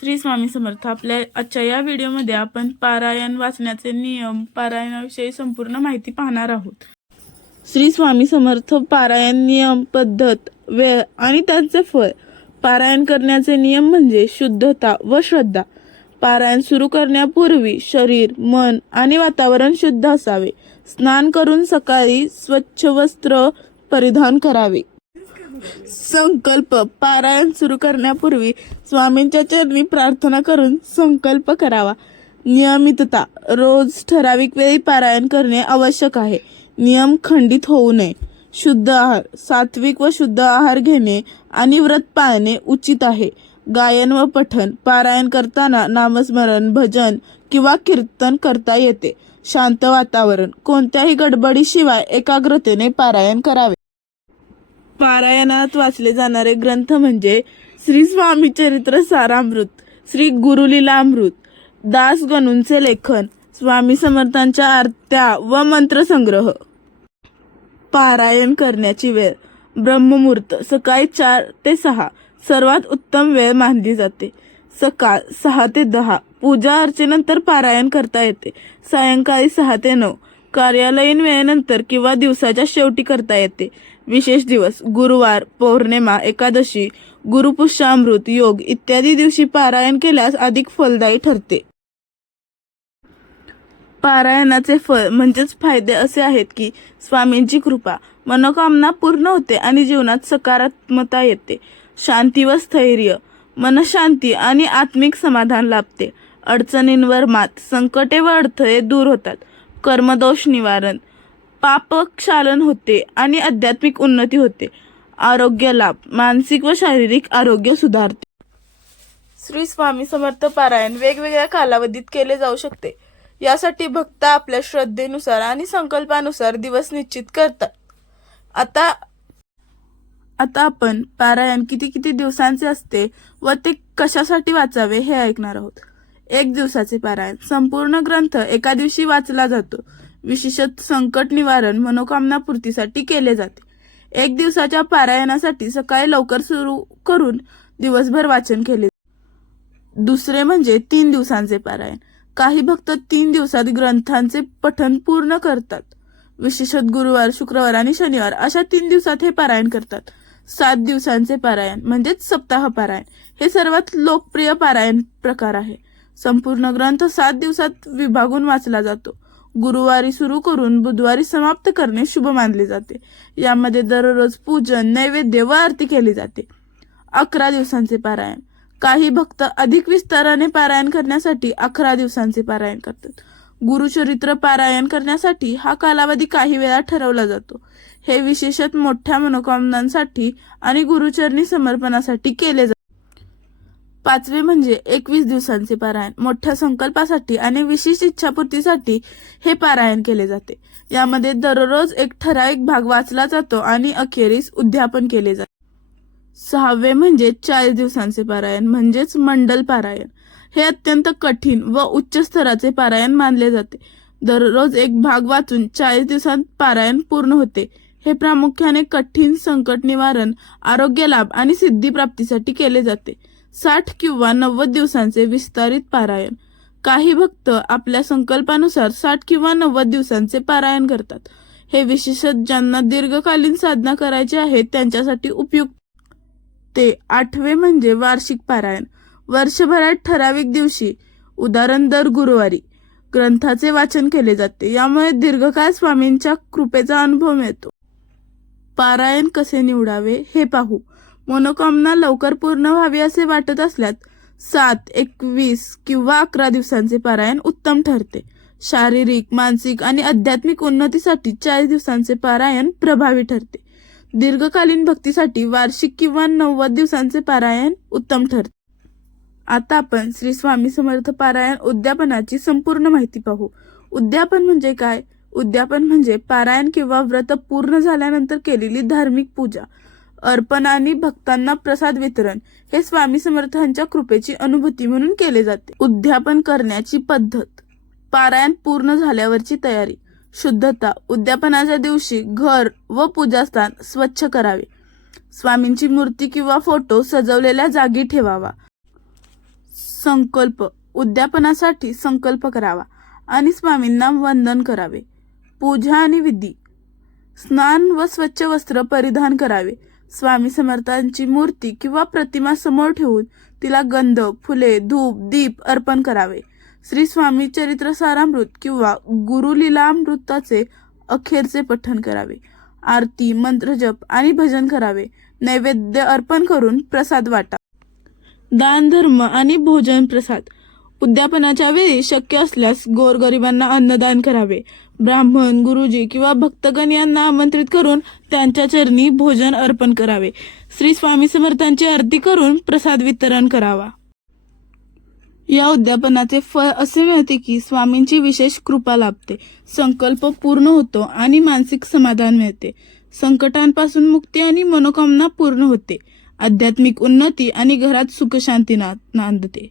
श्री स्वामी समर्थ. आपल्या आजच्या या व्हिडिओमध्ये आपण पारायण वाचण्याचे नियम पारायणाविषयी संपूर्ण माहिती पाहणार आहोत. श्री स्वामी समर्थ पारायण नियम पद्धत वेळ आणि त्यांचे फळ. पारायण करण्याचे नियम म्हणजे शुद्धता व श्रद्धा. पारायण सुरू करण्यापूर्वी शरीर मन आणि वातावरण शुद्ध असावे. स्नान करून सकाळी स्वच्छ वस्त्र परिधान करावे. संकल्प पारायण सुरू करण्यापूर्वी स्वामींच्या चरणी प्रार्थना करून संकल्प करावा. नियमितता रोज ठराविक वेळी पारायण करणे आवश्यक आहे. नियम खंडित होऊ नये. शुद्ध आहार सात्विक व शुद्ध आहार घेणे आणि व्रत पाळणे उचित आहे. गायन व पठण पारायण करताना नामस्मरण भजन किंवा कीर्तन करता येते. शांत वातावरण कोणत्याही गडबडीशिवाय एकाग्रतेने पारायण करावे. पारायणात वाचले जाणारे ग्रंथ म्हणजे श्री स्वामी चरित्र सारामृत श्री गुरुलीलामृत दास गणूंचे लेखन स्वामी समर्थांच्या आरत्या व मंत्रसंग्रह पारायण करण्याची वेळ ब्रह्ममुहूर्त सकाळी चार ते सहा सर्वात उत्तम वेळ मानली जाते. सकाळ सहा ते दहा पूजा अर्चेनंतर पारायण करता येते. सायंकाळी सहा ते नऊ कार्यालयीन वेळेनंतर किंवा दिवसाच्या शेवटी करता येते. विशेष दिवस गुरुवार पौर्णिमा एकादशी गुरुपुष्यामृत योग इत्यादी दिवशी पारायण केल्यास अधिक फलदायी ठरते. पारायणाचे फळ म्हणजेच फायदे असे आहेत की स्वामींची कृपा मनोकामना पूर्ण होते आणि जीवनात सकारात्मकता येते. शांती व स्थैर्य मनशांती आणि आत्मिक समाधान लाभते. अडचणींवर मात संकटे व अडथळे दूर होतात. कर्मदोष निवारण पापक्षालन होते आणि आध्यात्मिक उन्नती होते. आरोग्य लाभ मानसिक व शारीरिक आरोग्य सुधारते. श्री स्वामी समर्थ पारायण वेगवेगळ्या कालावधीत केले जाऊ शकते. यासाठी भक्त आपल्या श्रद्धेनुसार आणि संकल्पानुसार दिवस निश्चित करतात. आता आता आपण पारायण किती किती दिवसांचे असते व ते कशासाठी वाचावे हे ऐकणार आहोत. एक दिवसाचे पारायण संपूर्ण ग्रंथ एका दिवशी वाचला जातो. विशेषत संकट निवारण मनोकामना पूर्तीसाठी केले जाते. एक दिवसाच्या पारायणासाठी सकाळी लवकर सुरू करून दिवसभर वाचन केले दुसरे म्हणजे तीन दिवसांचे पारायण. काही भक्त तीन दिवसात ग्रंथांचे पठन पूर्ण करतात. विशेषत गुरुवार शुक्रवार आणि शनिवार अशा तीन दिवसात हे पारायण करतात. सात दिवसांचे पारायण म्हणजेच सप्ताह पारायण. हे सर्वात लोकप्रिय पारायण प्रकार आहे. संपूर्ण ग्रंथ सात दिवसात विभागून वाचला जातो. गुरुवारी सुरू करून बुधवारी समाप्त करणे शुभ मानले जाते. यामध्ये दररोज पूजन नैवेद्य व आरती केली जाते. अकरा दिवसांचे पारायण. काही भक्त अधिक विस्ताराने पारायण करण्यासाठी अकरा दिवसांचे पारायण करतात. गुरुचरित्र पारायण करण्यासाठी हा कालावधी काही वेळा ठरवला जातो. हे विशेषत मोठ्या मनोकामनांसाठी आणि गुरुचरणी समर्पणासाठी केले जाते. पाचवे म्हणजे एकवीस दिवसांचे पारायण. मोठ्या संकल्पासाठी आणि विशेष इच्छापूर्तीसाठी हे पारायण केले जाते. यामध्ये दररोज एक ठराविक भाग वाचला जातो आणि अखेरीस उद्यापन केले जाते. सहावे म्हणजे चाळीस दिवसांचे पारायण म्हणजेच मंडल पारायण. हे अत्यंत कठीण व उच्च स्तराचे पारायण मानले जाते. दररोज एक भाग वाचून चाळीस दिवसांत पारायण पूर्ण होते. हे प्रामुख्याने कठीण संकट निवारण आरोग्य लाभ आणि सिद्धी प्राप्तीसाठी केले जाते. साठ किंवा नव्वद दिवसांचे विस्तारित पारायण. काही भक्त आपल्या संकल्पानुसार साठ किंवा नव्वद दिवसांचे पारायण करतात. हे विशेषत ज्यांना दीर्घकालीन साधना करायची आहे त्यांच्यासाठी उपयुक्त. ते आठवे म्हणजे वार्षिक पारायण. वर्षभरात ठराविक दिवशी उदाहरण दर गुरुवारी. ग्रंथाचे वाचन केले जाते. यामुळे दीर्घकाळ स्वामींच्या कृपेचा अनुभव मिळतो. पारायण कसे निवडावे हे पाहू. मनोकामना लवकर पूर्ण व्हावी असे वाटत असल्यास सात एकवीस किंवा अकरा दिवसांचे पारायण उत्तम ठरते. शारीरिक मानसिक आणि आध्यात्मिक उन्नतीसाठी चाळीस दिवसांचे पारायण प्रभावी ठरते. दीर्घकालीन भक्तीसाठी वार्षिक किंवा नव्वद दिवसांचे पारायण उत्तम ठरते. आता आपण श्री स्वामी समर्थ पारायण उद्यापनाची संपूर्ण माहिती पाहू. उद्यापन म्हणजे काय? उद्यापन म्हणजे पारायण किंवा व्रत पूर्ण झाल्यानंतर केलेली धार्मिक पूजा. अर्पण आणि भक्तांना प्रसाद वितरण हे स्वामी समर्थांच्या कृपेची अनुभूती म्हणून केले जाते. उद्यापन करण्याची पद्धत. पारायण पूर्ण झाल्यावरची तयारी. शुद्धता. उद्यापनाच्या दिवशी घर व पूजास्थान स्वच्छ करावे. स्वामींची मूर्ती किंवा फोटो सजवलेल्या जागी ठेवावा. संकल्प. उद्यापनासाठी संकल्प करावा आणि स्वामींना वंदन करावे. पूजा आणि विधी. स्नान व स्वच्छ वस्त्र परिधान करावे. स्वामी समर्थांची मूर्ती किंवा प्रतिमा समोर ठेवून तिला गंध फुले धूप दीप अर्पण करावे. श्री स्वामी चरित्र सारामृत किंवा गुरुलीलामृताचे अखेरचे पठण करावे. आरती मंत्रजप आणि भजन करावे. नैवेद्य अर्पण करून प्रसाद वाटा. दान धर्म आणि भोजन प्रसाद. उद्यापनाच्या वेळी शक्य असल्यास गोरगरिबांना अन्नदान करावे. ब्राह्मण गुरुजी किंवा भक्तगण यांना आमंत्रित करून त्यांच्या चरणी भोजन अर्पण करावे. श्री स्वामी समर्थांची आरती करून प्रसाद वितरण करावा. या उद्यापनाचे फळ असे मिळते की स्वामींची विशेष कृपा लाभते. संकल्प पूर्ण होतो आणि मानसिक समाधान मिळते. संकटांपासून मुक्ती आणि मनोकामना पूर्ण होते. आध्यात्मिक उन्नती आणि घरात सुखशांती नांदते.